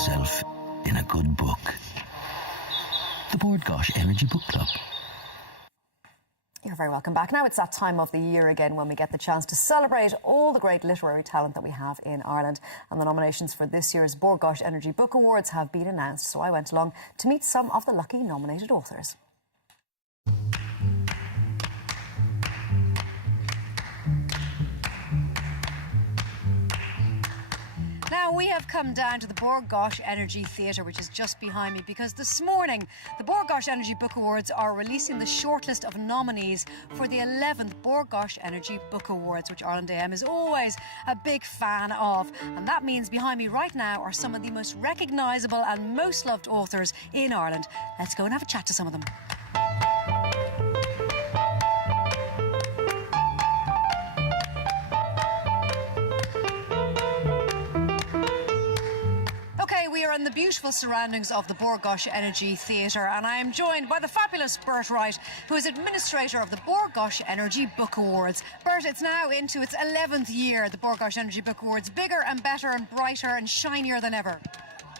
yourself in a good book. The Bord Gáis Energy Book Club. You're very welcome back. Now it's that time of the year again when we get the chance to celebrate all the great literary talent that we have in Ireland. And the nominations for this year's Bord Gáis Energy Book Awards have been announced. So I went along to meet some of the lucky nominated authors. Now, we have come down to the Bord Gáis Energy Theatre, which is just behind me, because this morning the Bord Gáis Energy Book Awards are releasing the shortlist of nominees for the 11th Bord Gáis Energy Book Awards, which Ireland AM is always a big fan of. And that means behind me right now are some of the most recognisable and most loved authors in Ireland. Let's go and have a chat to some of them. We are in the beautiful surroundings of the Bord Gáis Energy Theatre, and I am joined by the fabulous Bert Wright, who is administrator of the Bord Gáis Energy Book Awards. Bert, it's now into its 11th year, the Bord Gáis Energy Book Awards, bigger and better and brighter and shinier than ever.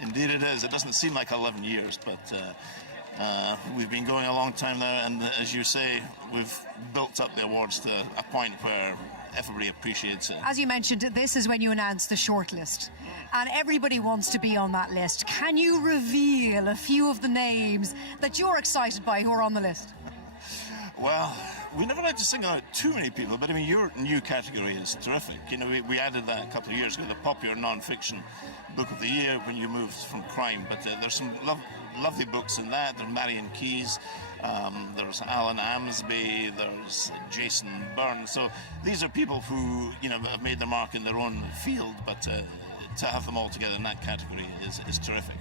Indeed it is. It doesn't seem like 11 years, but we've been going a long time now, and as you say, we've built up the awards to a point where everybody appreciates it. As you mentioned, this is when you announce the shortlist, and everybody wants to be on that list. Can you reveal a few of the names that you're excited by who are on the list? Well, we never like to single out too many people, but I mean, your new category is terrific. You know, we added that a couple of years ago, the popular non-fiction book of the year when you moved from crime, but there's some lovely books in that. There's Marion Keyes, there's Alan Amsby, there's Jason Byrne. So these are people who, you know, have made their mark in their own field, but to have them all together in that category is terrific.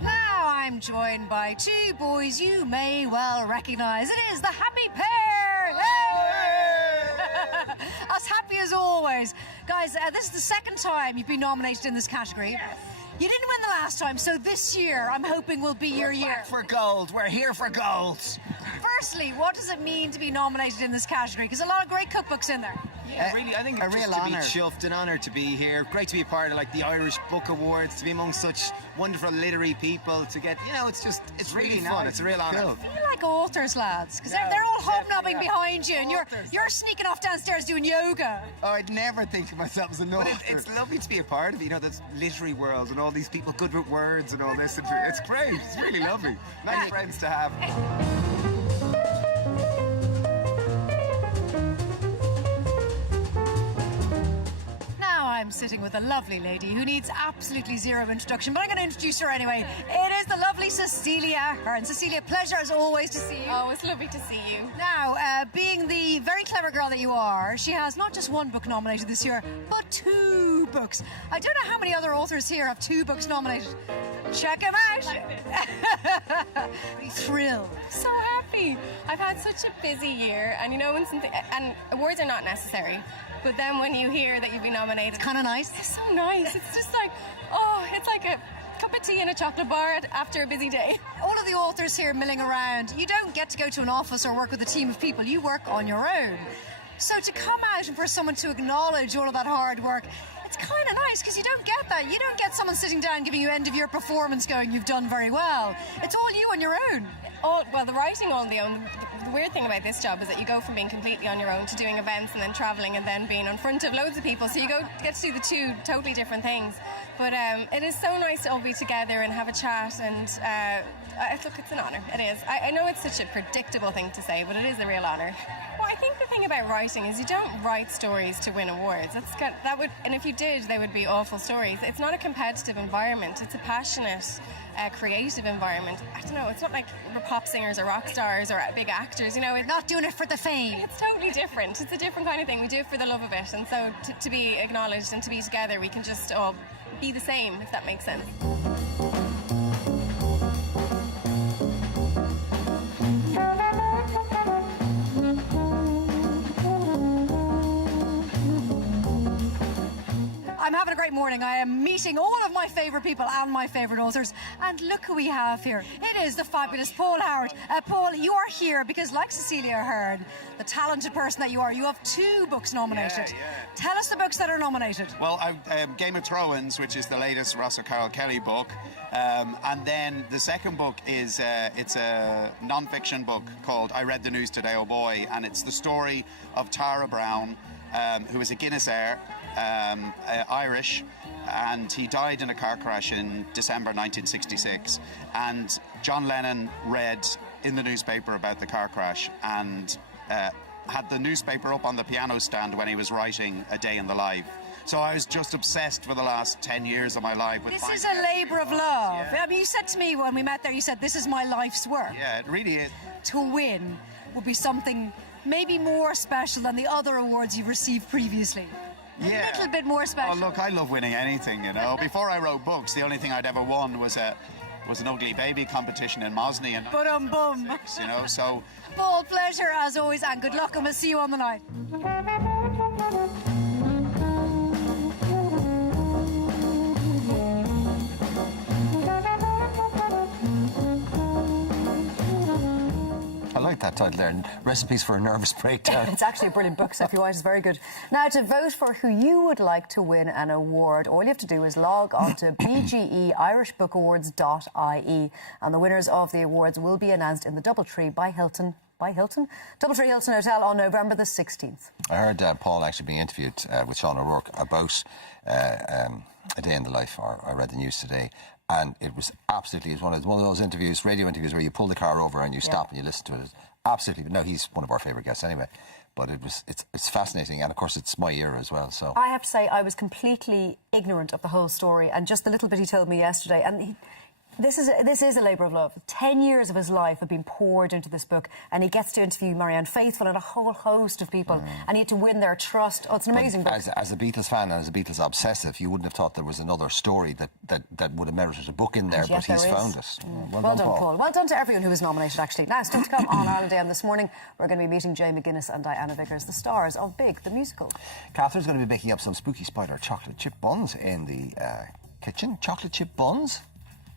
Now I'm joined by two boys you may well recognise. It is the happy pair! Hey! As happy as always. Guys, this is the second time you've been nominated in this category. Yes. You didn't win the last time, so this year I'm hoping will be your year. Back for gold. We're here for gold. Firstly, what does it mean to be nominated in this category? Because a lot of great cookbooks in there. Yeah, really, I think a real honour. To be chuffed, an honour to be here. Great to be part of like the Irish Book Awards, to be among such wonderful literary people, to get, you know, it's really fun. Nice. It's a real honour. Cool. I feel like authors, lads, because they're all hobnobbing behind you, and you're sneaking off downstairs doing yoga. Oh, I'd never think of myself as an author. But it's lovely to be a part of it, you know, this literary world and all these people good with words and all this. It's great. It's really lovely. Nice friends to have. I'm sitting with a lovely lady who needs absolutely zero introduction, but I'm going to introduce her anyway. It is the lovely Cecilia Hearn. Cecilia, pleasure as always to see you. Oh, it's lovely to see you. Now, being the very clever girl that you are, she has not just one book nominated this year, but two books. I don't know how many other authors here have two books nominated. Check them out. Be thrilled. So happy. I've had such a busy year, and you know, and awards are not necessary. But then when you hear that you've been nominated... It's kind of nice. It's so nice. It's just like, oh, it's like a cup of tea and a chocolate bar after a busy day. All of the authors here milling around, you don't get to go to an office or work with a team of people. You work on your own. So to come out and for someone to acknowledge all of that hard work, it's kind of nice because you don't get that. You don't get someone sitting down giving you end of year performance going, you've done very well. It's all you on your own. Oh, well, the writing on the own. The weird thing about this job is that you go from being completely on your own to doing events and then travelling and then being in front of loads of people. So you get to do the two totally different things. But it is so nice to all be together and have a chat. And look, it's an honour. It is. I know it's such a predictable thing to say, but it is a real honour. Well, I think the thing about writing is you don't write stories to win awards. And if you did, they would be awful stories. It's not a competitive environment. It's a passionate, creative environment. I don't know. It's not like we're pop singers or rock stars or big actors. You know, it's not doing it for the fame. It's totally different. It's a different kind of thing. We do it for the love of it, and so to be acknowledged and to be together, we can just all be the same, if that makes sense. I'm having a great morning. I am meeting all of my favourite people and my favourite authors. And look who we have here. It is the fabulous Paul Howard. Paul, you are here because, like Cecilia Hearn, the talented person that you are, you have 2 books nominated. Tell us the books that are nominated. Well, Game of Thrones, which is the latest Ross O'Carroll Kelly book. And then the second book is it's a non-fiction book called I Read the News Today, Oh Boy, and it's the story of Tara Brown, who is a Guinness heir, Irish, and he died in a car crash in December 1966. And John Lennon read in the newspaper about the car crash and had the newspaper up on the piano stand when he was writing A Day in the Life. So I was just obsessed for the last 10 years of my life with This is a labour of love. I mean, you said to me when we met there, you said, this is my life's work. Yeah, it really is. To win would be something maybe more special than the other awards you've received previously. Yeah. A little bit more special. Oh, look, I love winning anything, you know. Before I wrote books, the only thing I'd ever won was an ugly baby competition in Mosney. And But-um-bum. you know, so... Paul, pleasure as always, and good luck, and we'll see you on the night. I like that title there, Recipes for a Nervous Breakdown. It's actually a brilliant book, Sophie White is very good. Now, to vote for who you would like to win an award, all you have to do is log on to bgeirishbookawards.ie, and the winners of the awards will be announced in the Doubletree by Hilton. Doubletree Hilton Hotel on November the 16th. I heard Paul actually being interviewed with Sean O'Rourke about A Day in the Life, or I read the news today, and it was absolutely, it was one of those interviews, radio interviews, where you pull the car over and you stop and you listen to it. Absolutely, no, he's one of our favourite guests anyway. But it's fascinating, and of course it's my era as well. So I have to say, I was completely ignorant of the whole story, and just the little bit he told me yesterday, and this is a labour of love. 10 years of his life have been poured into this book, and he gets to interview Marianne Faithfull and a whole host of people, and he had to win their trust. Oh, it's an amazing book. As a Beatles fan and as a Beatles obsessive, you wouldn't have thought there was another story that would have merited a book in there, but he's found it. Well done, Paul. Well done to everyone who was nominated, actually. Now, still to come on Ireland AM this morning, we're going to be meeting Jay McGuinness and Diana Vickers, the stars of Big, the musical. Catherine's going to be making up some spooky spider chocolate chip buns in the kitchen. Chocolate chip buns?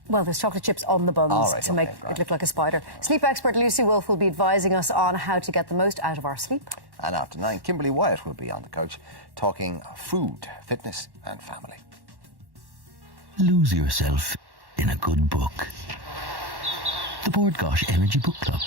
Well, there's chocolate chips on the buns to make it look like a spider. Sleep expert Lucy Wolfe will be advising us on how to get the most out of our sleep. And after 9, Kimberly Wyatt will be on the couch talking food, fitness and family. Lose yourself in a good book. The Board Gosh Energy Book Club.